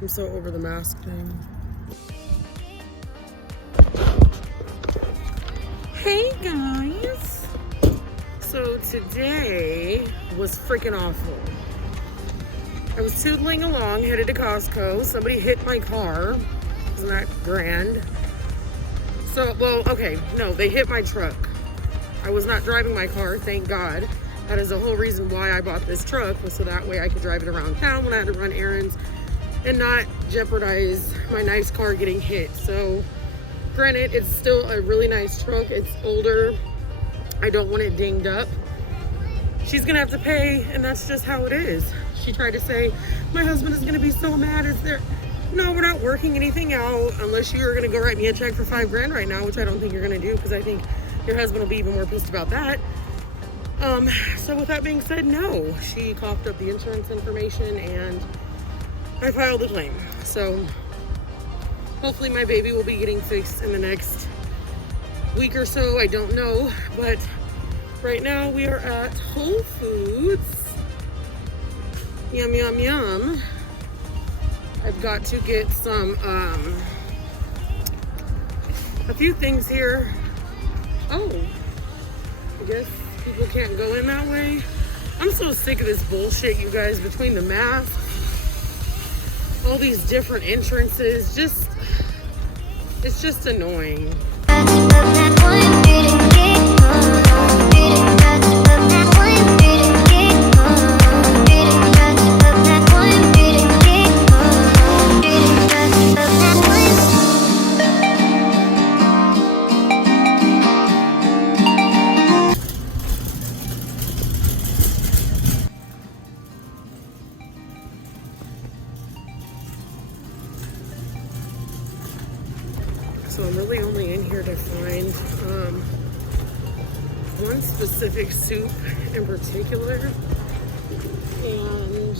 I'm so over the mask thing. Hey guys! So today was freaking awful. I was tootling along, headed to Costco. Somebody hit my car. Isn't that grand? So, well, okay, no, they hit my truck. I was not driving my car, thank God. That is the whole reason why I bought this truck, was so that way I could drive it around town when I had to run errands and not jeopardize my nice car getting hit. So, granted, it's still a really nice truck. It's older. I don't want it dinged up. She's gonna have to pay, and that's just how it is. She tried to say, my husband is gonna be so mad. Is there? No, we're not working anything out unless you're gonna go write me a check for $5 grand right now, which I don't think you're gonna do, because I think your husband will be even more pissed about that. So with that being said, no. She coughed up the insurance information and I filed a claim. So hopefully my baby will be getting fixed in the next week or so. I don't know, but right now we are at Whole Foods. Yum, yum, yum. I've got to get some, a few things here. Oh, I guess people can't go in that way. I'm so sick of this bullshit, you guys, between the masks, all these different entrances, it's just annoying. So I'm really only in here to find one specific soup in particular, and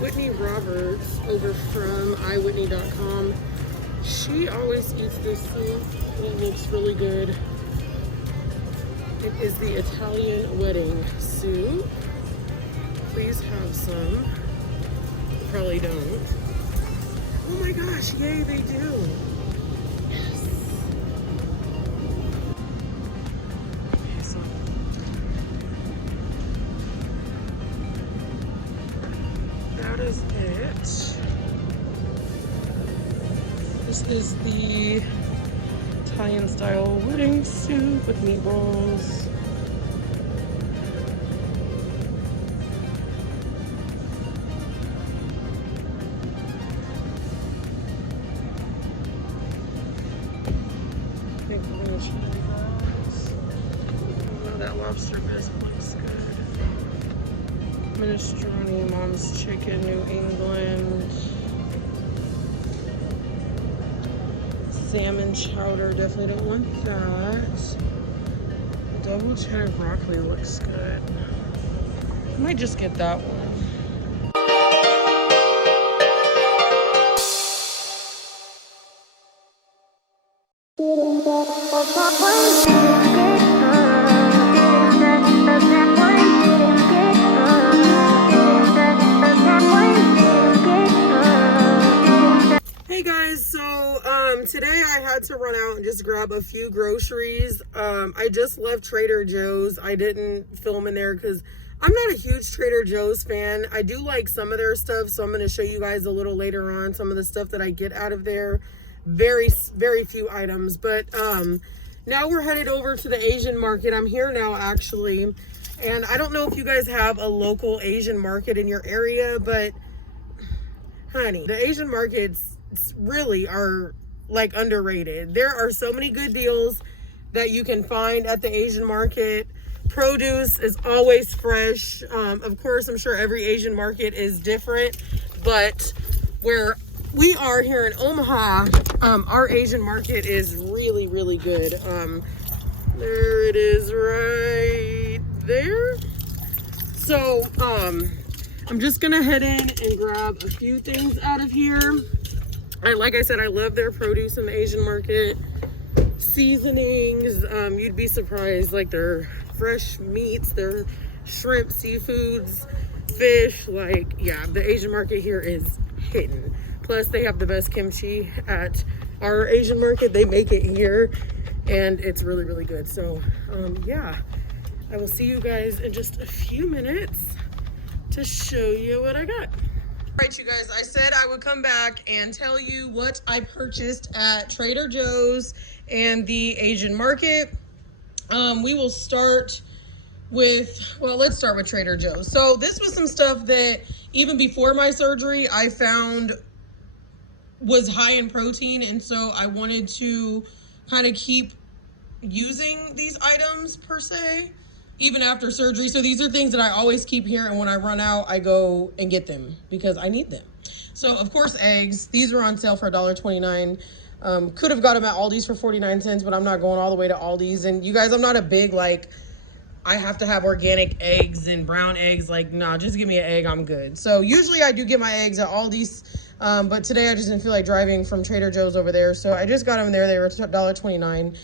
Whitney Roberts over from iWhitney.com, she always eats this soup. It looks really good. It is the Italian wedding soup. Please have some. Probably don't. Oh my gosh, yay, they do. Yes. Okay, so that is it. This is the Italian style wedding soup with meatballs. That lobster bisque looks good. Minestrone, Mom's Chicken, New England. Salmon chowder, definitely don't want that. Double cheddar broccoli looks good. I might just get that one. Hey guys, so today I had to run out and just grab a few groceries. I just left Trader Joe's. I didn't film in there because I'm not a huge Trader Joe's fan. I do like some of their stuff, so I'm going to show you guys a little later on some of the stuff that I get out of there. Very few items, but now we're headed over to the Asian market. I'm here now actually, and I don't know if you guys have a local Asian market in your area, but honey, the Asian markets really are like underrated. There are so many good deals that you can find at the Asian market. Produce is always fresh. Of course, I'm sure every Asian market is different, but where we are here in Omaha, our Asian market is really good. There it is right there. So I'm just gonna head in and grab a few things out of here. Like I said, I love their produce in the Asian market. Seasonings, you'd be surprised, like their fresh meats, their shrimp, seafoods, fish. Like, yeah, the Asian market here is hidden. Plus, they have the best kimchi at our Asian market. They make it here, and it's really, really good. So, yeah, I will see you guys in just a few minutes to show you what I got. All right, you guys, I said I would come back and tell you what I purchased at Trader Joe's and the Asian market. We will start with, well, let's start with Trader Joe's. So this was some stuff that even before my surgery, I found was high in protein. And so I wanted to kind of keep using these items per se, even after surgery. So these are things that I always keep here, and when I run out, I go and get them because I need them. So of course, eggs. These were on sale for $1.29. Could have got them at Aldi's for 49 cents, but I'm not going all the way to Aldi's. And you guys, I'm not a big, like, I have to have organic eggs and brown eggs. Like, nah, just give me an egg, I'm good. So usually I do get my eggs at Aldi's, but today I just didn't feel like driving from Trader Joe's over there. So I just got them there. They were $1.29.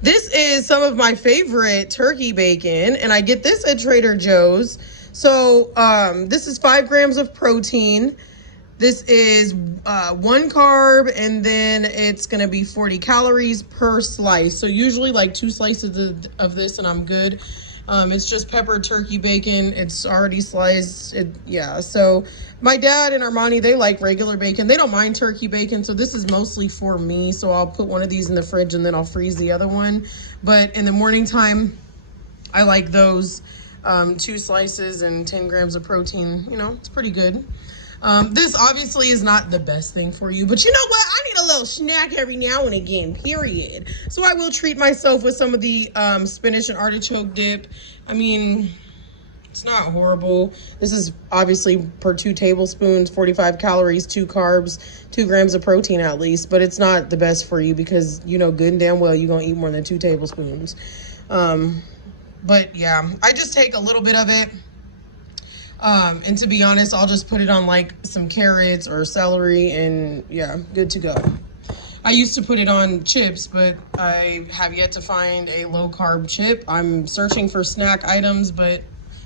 This is some of my favorite turkey bacon, and I get this at Trader Joe's. So this is 5 grams of protein. This is 1 carb, and then it's gonna be 40 calories per slice. So usually like 2 slices of this and I'm good. It's just peppered turkey bacon. It's already sliced. Yeah, so my dad and Armani, they like regular bacon. They don't mind turkey bacon, so this is mostly for me. So I'll put one of these in the fridge and then I'll freeze the other one. But in the morning time, I like those 2 slices and 10 grams of protein. You know, it's pretty good. This obviously is not the best thing for you, but you know what? I need a little snack every now and again, period. So I will treat myself with some of the spinach and artichoke dip. I mean, it's not horrible. This is obviously per 2 tablespoons, 45 calories, 2 carbs, 2 grams of protein at least, but it's not the best for you because you know good and damn well you're gonna eat more than 2 tablespoons. But yeah, I just take a little bit of it. And to be honest, I'll just put it on like some carrots or celery and yeah, good to go. I used to put it on chips, but I have yet to find a low carb chip. I'm searching for snack items, but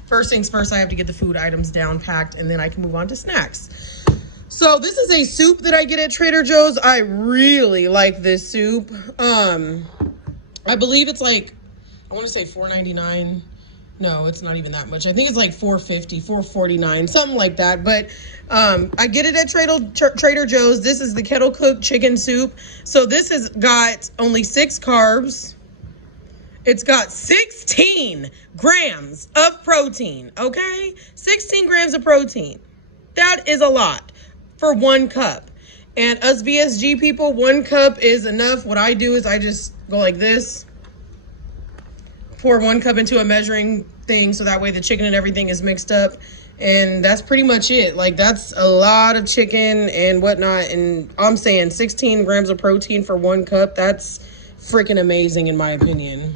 first things first, I have to get the food items down packed and then I can move on to snacks. So this is a soup that I get at Trader Joe's. I really like this soup. I believe it's like, I want to say $4.99. No, it's not even that much. I think it's like $4.50, $4.49, something like that. But I get it at Trader Joe's. This is the kettle cooked chicken soup. So this has got only 6 carbs. It's got 16 grams of protein, okay? 16 grams of protein. That is a lot for 1 cup. And us VSG people, 1 cup is enough. What I do is I just go like this. Pour 1 cup into a measuring thing so that way the chicken and everything is mixed up, and that's pretty much it. Like, that's a lot of chicken and whatnot, and I'm saying 16 grams of protein for 1 cup. That's freaking amazing in my opinion.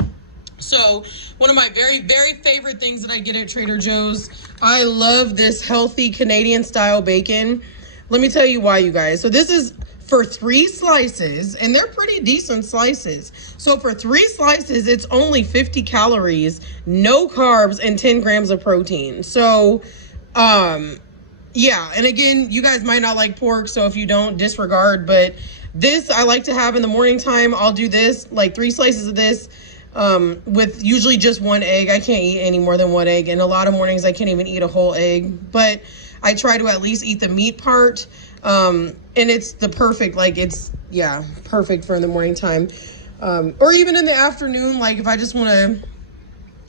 So one of my very, very favorite things that I get at Trader Joe's, I love this healthy Canadian style bacon. Let me tell you why, you guys. So this is for 3 slices, and they're pretty decent slices. So for 3 slices, it's only 50 calories, no carbs, and 10 grams of protein. So, yeah. And again, you guys might not like pork, so if you don't, disregard. But this I like to have in the morning time. I'll do this, like 3 slices of this, with usually just 1 egg. I can't eat any more than 1 egg. And a lot of mornings, I can't even eat a whole egg. But I try to at least eat the meat part. And it's the perfect, like, it's, yeah, perfect for in the morning time. Or even in the afternoon, like if I just want to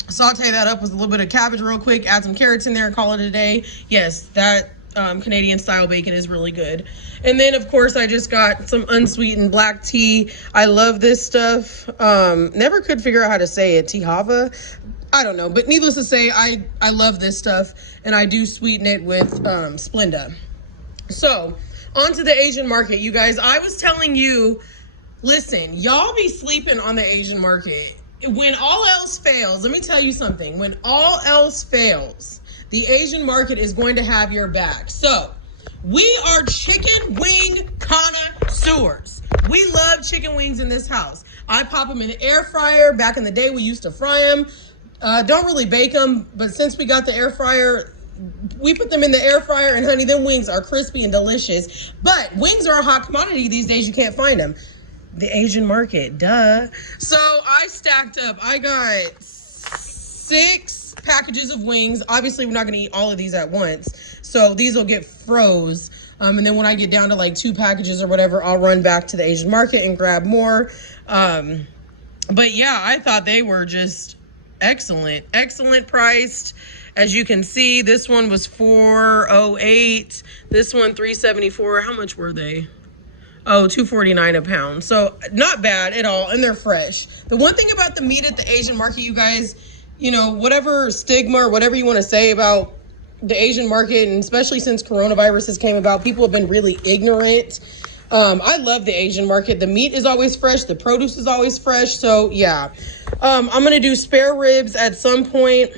saute that up with a little bit of cabbage real quick, add some carrots in there and call it a day. Yes, that Canadian style bacon is really good. And then of course I just got some unsweetened black tea. I love this stuff. Never could figure out how to say it. Tihava? I don't know, but needless to say, I love this stuff, and I do sweeten it with Splenda. So, on to the Asian market, you guys. I was telling you, listen, y'all be sleeping on the Asian market. When all else fails, let me tell you something. When all else fails, the Asian market is going to have your back. So, we are chicken wing connoisseurs. We love chicken wings in this house. I pop them in the air fryer. Back in the day, we used to fry them. Don't really bake them, but since we got the air fryer, we put them in the air fryer, and honey, them wings are crispy and delicious. But wings are a hot commodity these days. You can't find them. The Asian market, duh. So I stacked up. I got 6 packages of wings. Obviously, we're not gonna eat all of these at once. So these will get froze. And then when I get down to like 2 packages or whatever, I'll run back to the Asian market and grab more. But yeah, I thought they were just excellent priced. As you can see, this one was $4.08. This one $3.74. How much were they? Oh, $2.49 a pound. So not bad at all, and they're fresh. The one thing about the meat at the Asian market, you guys, you know, whatever stigma or whatever you want to say about the Asian market, and especially since coronavirus has came about, people have been really ignorant. I love the Asian market. The meat is always fresh. The produce is always fresh. So yeah, I'm going to do spare ribs at some point.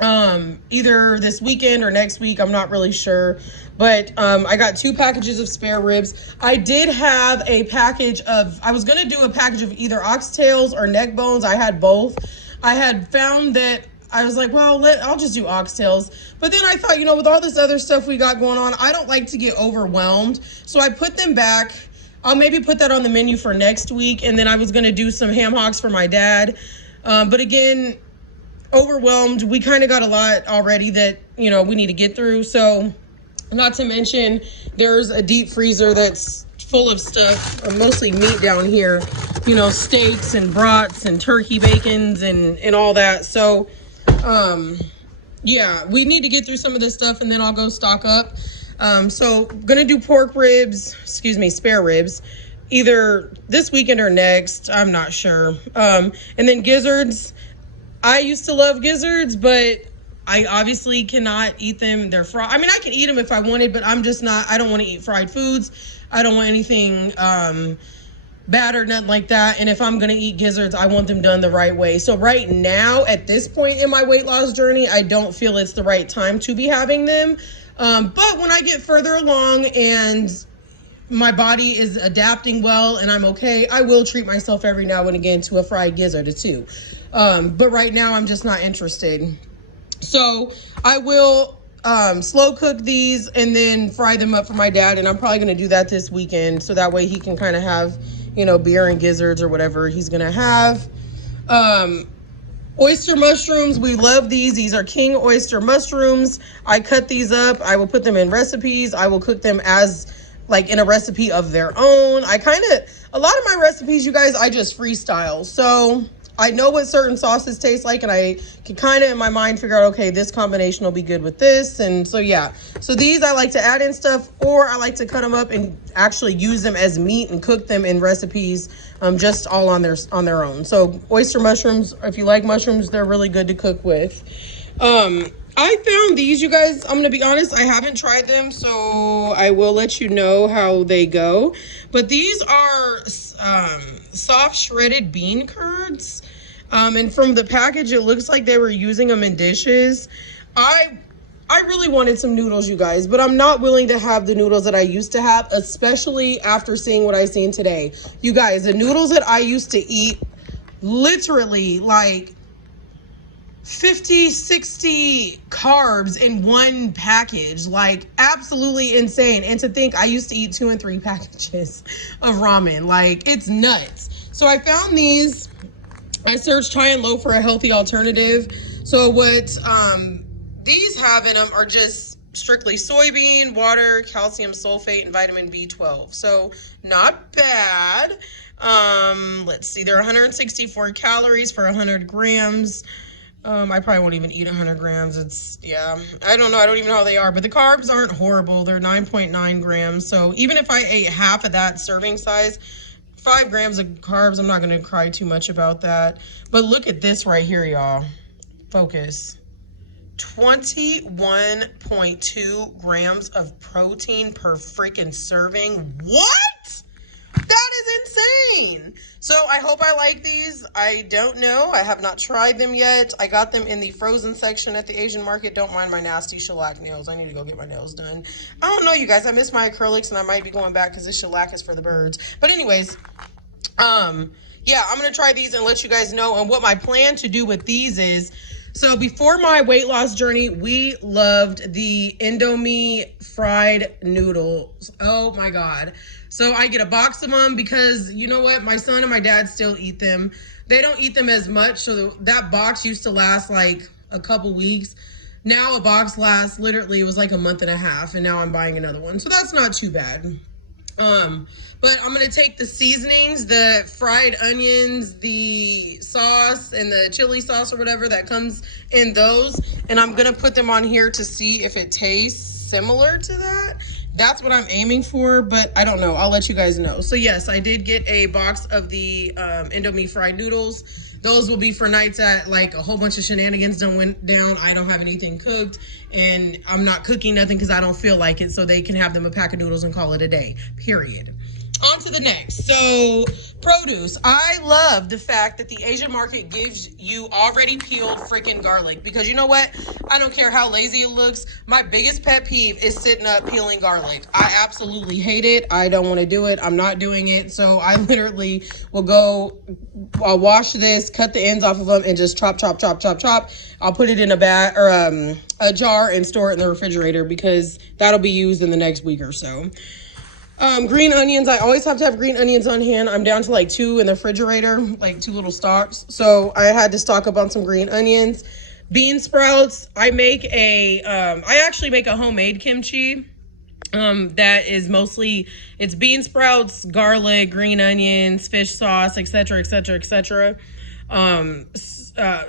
Either this weekend or next week. I'm not really sure. But I got 2 packages of spare ribs. I did have a package of, I was going to do a package of either oxtails or neck bones. I had both. I had found that I was like, well, I'll just do oxtails. But then I thought, you know, with all this other stuff we got going on, I don't like to get overwhelmed. So I put them back. I'll maybe put that on the menu for next week. And then I was going to do some ham hocks for my dad. But again, overwhelmed. We kind of got a lot already that, you know, we need to get through. So not to mention there's a deep freezer that's full of stuff, mostly meat down here, you know, steaks and brats and turkey bacons and all that. So yeah, we need to get through some of this stuff, and then I'll go stock up. So gonna do pork ribs, spare ribs, either this weekend or next. I'm not sure. And then gizzards. I used to love gizzards, but I obviously cannot eat them. They're fried. I mean, I can eat them if I wanted, but I'm just not, I don't want to eat fried foods. I don't want anything bad or nothing like that. And if I'm going to eat gizzards, I want them done the right way. So right now, at this point in my weight loss journey, I don't feel it's the right time to be having them. But when I get further along and my body is adapting well and I'm okay, I will treat myself every now and again to a fried gizzard or 2. But right now I'm just not interested. So I will slow cook these and then fry them up for my dad. And I'm probably going to do that this weekend. So that way he can kind of have, you know, beer and gizzards or whatever he's going to have. Oyster mushrooms. We love these. These are king oyster mushrooms. I cut these up. I will put them in recipes. I will cook them as like in a recipe of their own. A lot of my recipes, you guys, I just freestyle. So I know what certain sauces taste like, and I can kind of in my mind figure out, okay, this combination will be good with this. And so, yeah. So these I like to add in stuff, or I like to cut them up and actually use them as meat and cook them in recipes, just all on their own. So oyster mushrooms, if you like mushrooms, they're really good to cook with. I found these, you guys. I'm going to be honest, I haven't tried them, so I will let you know how they go. But these are soft shredded bean curds. And from the package, it looks like they were using them in dishes. I really wanted some noodles, you guys, but I'm not willing to have the noodles that I used to have, especially after seeing what I seen today. You guys, the noodles that I used to eat, literally like 50, 60 carbs in one package, like absolutely insane. And to think I used to eat 2 and 3 packages of ramen, like it's nuts. So I found these. I searched high and low for a healthy alternative. So what these have in them are just strictly soybean, water, calcium sulfate, and vitamin B12. So not bad. Let's see, they're 164 calories for 100 grams. I probably won't even eat 100 grams. Yeah, I don't know. I don't even know how they are, but the carbs aren't horrible. They're 9.9 grams. So even if I ate half of that serving size, 5 grams of carbs, I'm not going to cry too much about that. But look at this right here, y'all. Focus. 21.2 grams of protein per freaking serving. What? That is insane. So I hope I like these. I don't know. I have not tried them yet. I got them in the frozen section at the Asian market. Don't mind my nasty shellac nails. I need to go get my nails done. I don't know, you guys. I miss my acrylics, and I might be going back because this shellac is for the birds. But anyways, yeah, I'm going to try these and let you guys know. And what my plan to do with these is, so before my weight loss journey, we loved the Indomie fried noodles. Oh my God. So I get a box of them because you know what? My son and my dad still eat them. They don't eat them as much. So that box used to last like a couple weeks. Now a box lasts literally, it was like a month and a half, and now I'm buying another one. So that's not too bad. But I'm going to take the seasonings, the fried onions, the sauce, and the chili sauce or whatever that comes in those, and I'm going to put them on here to see if it tastes similar to that. That's what I'm aiming for, but I don't know. I'll let you guys know. So yes, I did get a box of the Indomie fried noodles. Those will be for nights that like a whole bunch of shenanigans done went down. I don't have anything cooked, and I'm not cooking nothing because I don't feel like it, so they can have them a pack of noodles and call it a day, period. On to the next. So produce. I love the fact that the Asian market gives you already peeled freaking garlic, because you know what? I don't care how lazy it looks. My biggest pet peeve is sitting up peeling garlic. I absolutely hate it. I don't want to do it. I'm not doing it. So I literally will go, I'll wash this, cut the ends off of them, and just chop, chop, chop, chop, chop. I'll put it in a bag or a jar and store it in the refrigerator because that'll be used in the next week or so. Green onions. I always have to have green onions on hand. I'm down to like 2 in the refrigerator, like 2 little stalks. So I had to stock up on some green onions. Bean sprouts. I actually make a homemade kimchi. That is mostly, it's bean sprouts, garlic, green onions, fish sauce, etc., etc., etc.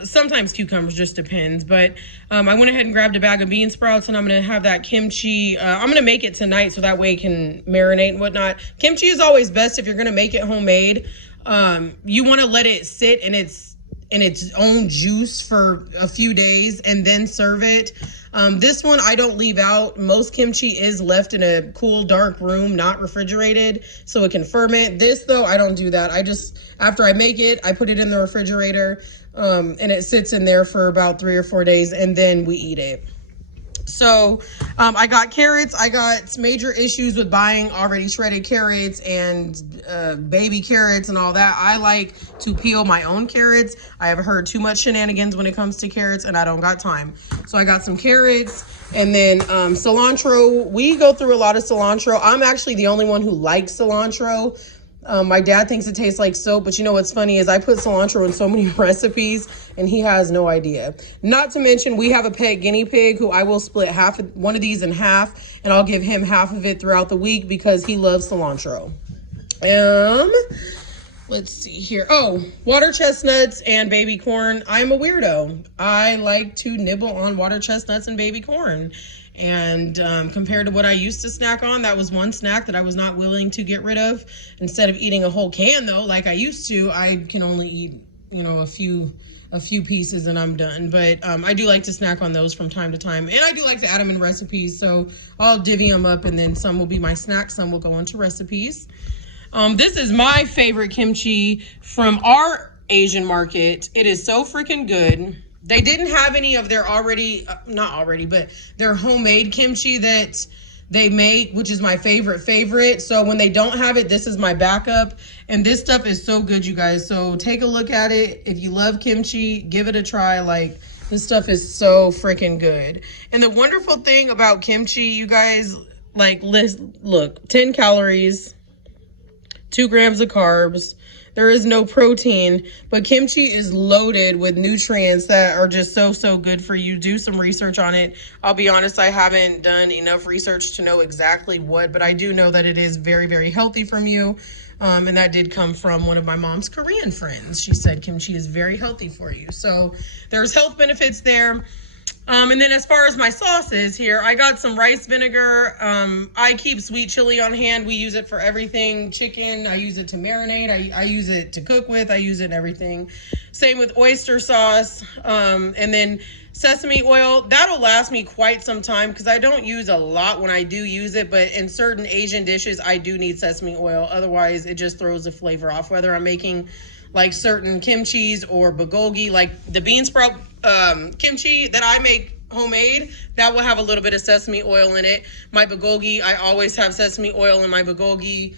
Sometimes cucumbers, just depends. But I went ahead and grabbed a bag of bean sprouts, and I'm going to have that kimchi. I'm going to make it tonight so that way it can marinate and whatnot. Kimchi is always best if you're going to make it homemade. You want to let it sit in its own juice for a few days and then serve it. This one I don't leave out. Most kimchi is left in a cool, dark room, not refrigerated, so it can ferment. This though, I don't do that. I just, after I make it, I put it in the refrigerator, and it sits in there for about 3 or 4 days, and then we eat it. So I got carrots. I got major issues with buying already shredded carrots and baby carrots and all that. I like to peel my own carrots. I have heard too much shenanigans when it comes to carrots, and I don't got time. So I got some carrots, and then cilantro. We go through a lot of cilantro. I'm actually the only one who likes cilantro. My dad thinks it tastes like soap, but you know what's funny is I put cilantro in so many recipes and he has no idea. Not to mention we have a pet guinea pig who I will split one of these in half, and I'll give him half of it throughout the week because he loves cilantro. Let's see here. Oh, water chestnuts and baby corn. I'm a weirdo. I like to nibble on water chestnuts and baby corn. And compared to what I used to snack on, that was one snack that I was not willing to get rid of. Instead of eating a whole can, though, like I used to, I can only eat, you know, a few pieces and I'm done. But I do like to snack on those from time to time. And I do like to add them in recipes. So I'll divvy them up, and then some will be my snacks, some will go into recipes. This is my favorite kimchi from our Asian market. It is so freaking good. They didn't have any of their their homemade kimchi that they make, which is my favorite. So when they don't have it, this is my backup. And this stuff is so good, you guys. So take a look at it. If you love kimchi, give it a try. Like, this stuff is so freaking good. And the wonderful thing about kimchi, you guys, like, look, 10 calories, 2 grams of carbs. There is no protein, but kimchi is loaded with nutrients that are just so good for you. Do some research on it. I'll be honest, I haven't done enough research to know exactly what, but I do know that it is very healthy from you. And that did come from one of my mom's Korean friends. She said kimchi is very healthy for you. So there's health benefits there. And then as far as my sauces here, I got some rice vinegar. I keep sweet chili on hand. We use it for everything. Chicken, I use it to marinate. I use it to cook with. I use it in everything. Same with oyster sauce. And then sesame oil. That'll last me quite some time because I don't use a lot when I do use it. But in certain Asian dishes, I do need sesame oil. Otherwise, it just throws the flavor off. Whether I'm making like certain kimchis or bulgogi, like the bean sprout kimchi that I make homemade, that will have a little bit of sesame oil in it. My bulgogi, I always have sesame oil in my bulgogi.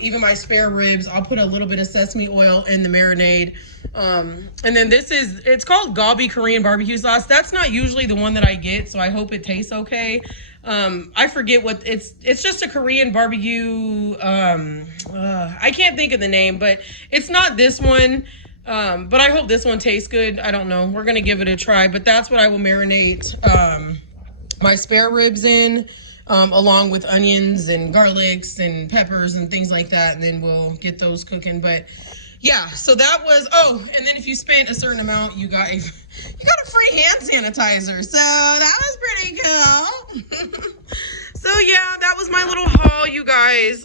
Even my spare ribs, I'll put a little bit of sesame oil in the marinade. And then it's called Galbi Korean barbecue sauce. That's not usually the one that I get, so I hope it tastes okay. I forget what it's just a Korean barbecue. I can't think of the name, but it's not this one. But I hope this one tastes good. I don't know. We're going to give it a try, but that's what I will marinate my spare ribs in, along with onions and garlics and peppers and things like that. And then we'll get those cooking. But yeah, so that was, oh, and then if you spent a certain amount, you got a free hand sanitizer. So that was pretty cool. So yeah, that was my little haul, you guys.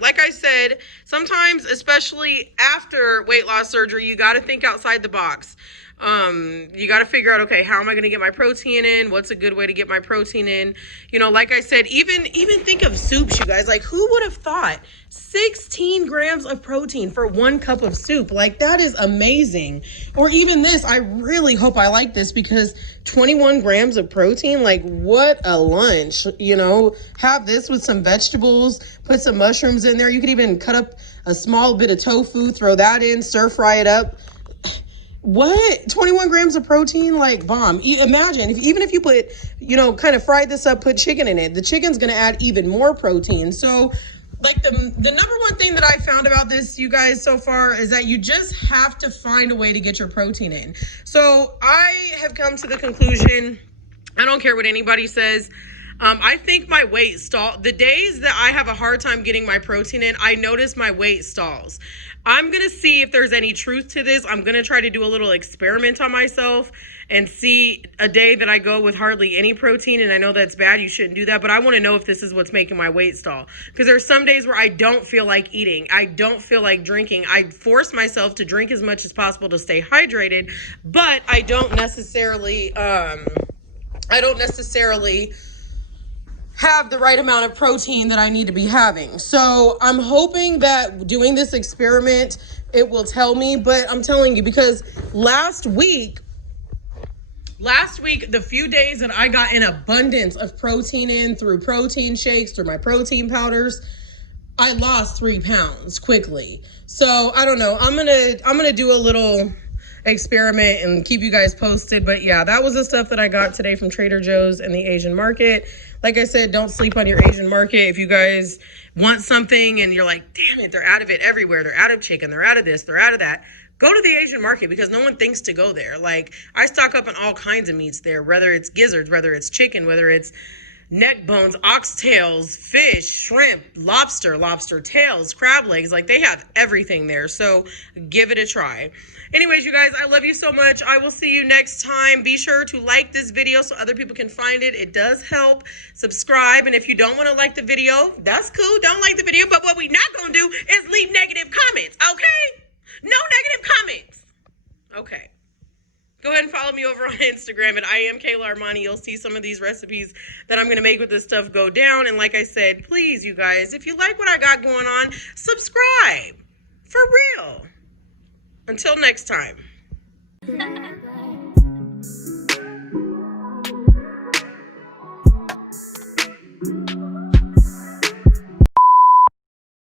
Like I said, sometimes, especially after weight loss surgery, you got to think outside the box. You got to figure out, okay, how am I going to get my protein in? What's a good way to get my protein in? You know, like I said, even think of soups, you guys. Like, who would have thought 16 grams of protein for 1 cup of soup? Like, that is amazing. Or even this, I really hope I like this, because 21 grams of protein, like, what a lunch. You know, have this with some vegetables, put some mushrooms in there. You could even cut up a small bit of tofu, throw that in, stir fry it up. What? 21 grams of protein? Like, bomb. Imagine, even if you put, you know, kind of fry this up, put chicken in it, the chicken's going to add even more protein. So, like, the number one thing that I found about this, you guys, so far, is that you just have to find a way to get your protein in. So, I have come to the conclusion, I don't care what anybody says, I think my weight stalls. The days that I have a hard time getting my protein in, I notice my weight stalls. I'm going to see if there's any truth to this. I'm going to try to do a little experiment on myself and see a day that I go with hardly any protein. And I know that's bad. You shouldn't do that. But I want to know if this is what's making my weight stall. Because there's some days where I don't feel like eating. I don't feel like drinking. I force myself to drink as much as possible to stay hydrated. But I don't necessarily have the right amount of protein that I need to be having. So I'm hoping that doing this experiment, it will tell me. But I'm telling you, because last week, the few days that I got an abundance of protein in through protein shakes, through my protein powders, I lost 3 pounds quickly. So I don't know. I'm gonna do a little experiment and keep you guys posted. But yeah, that was the stuff that I got today from Trader Joe's and the Asian market. Like I said, don't sleep on your Asian market. If you guys want something and you're like, damn it, they're out of it everywhere. They're out of chicken. They're out of this. They're out of that. Go to the Asian market, because no one thinks to go there. Like, I stock up on all kinds of meats there, whether it's gizzards, whether it's chicken, whether it's neck bones, oxtails, fish, shrimp, lobster tails, crab legs. Like, they have everything there. So give it a try. Anyways, you guys, I love you so much. I will see you next time. Be sure to like this video so other people can find it. It does help. Subscribe. And if you don't want to like the video, that's cool. Don't like the video. But what we not going to do is leave negative comments, okay? No negative comments. Okay. Go ahead and follow me over on Instagram at iamkahlaarmani. You'll see some of these recipes that I'm going to make with this stuff go down. And like I said, please, you guys, if you like what I got going on, subscribe. For real. Until next time.